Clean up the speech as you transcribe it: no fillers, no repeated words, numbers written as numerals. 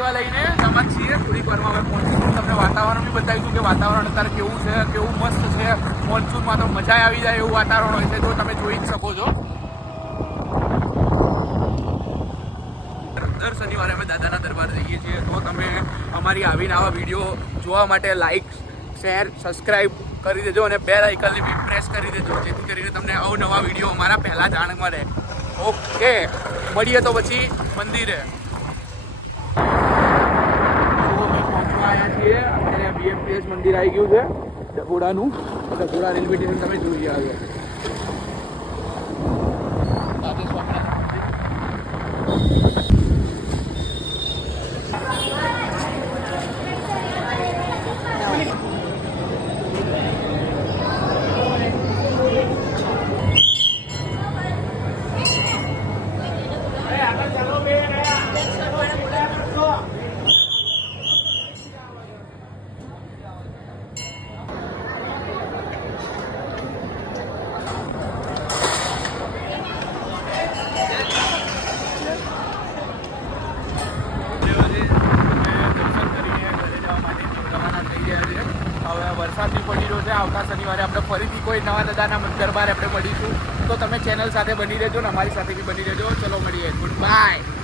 Activa લઈને સમાજ છીએ. થોડીક વારમાં હવે પહોંચીશું. તમને વાતાવરણ બી બતાવીશું કે વાતાવરણ અત્યારે કેવું છે, કેવું મસ્ત છે. મોન્સૂનમાં તો મજા આવી જાય એવું વાતાવરણ હોય છે, જો તમે જોઈ જ શકો છો. દર શનિવારે અમે દાદાના દરબાર જઈએ છીએ. તો તમે અમારી આવીને આવા વિડીયો જોવા માટે લાઈક, શેર, સબસ્ક્રાઈબ કરી દેજો અને બેલ આઇકનને બી પ્રેસ કરી દેજો, જેથી કરીને તમને અવનવા વિડીયો અમારા પહેલાં જાણ મળે. ઓકે, મળીએ તો પછી મંદિરે. આવ્યા છીએ અને BMTS મંદિર આવી ગયું છે ડભોડાનું. ડભોડા રેલવે સ્ટેશન તમે જોઈ આવ્યો. વરસાદ બી પડી રહ્યો છે. આવતા શનિવારે આપણે ફરીથી કોઈ નવા દાદાના દરબાર આપણે મળીશું. તો તમે ચેનલ સાથે બની રહેજો ને અમારી સાથે બી બની રહેજો. ચલો મળીએ. Good bye.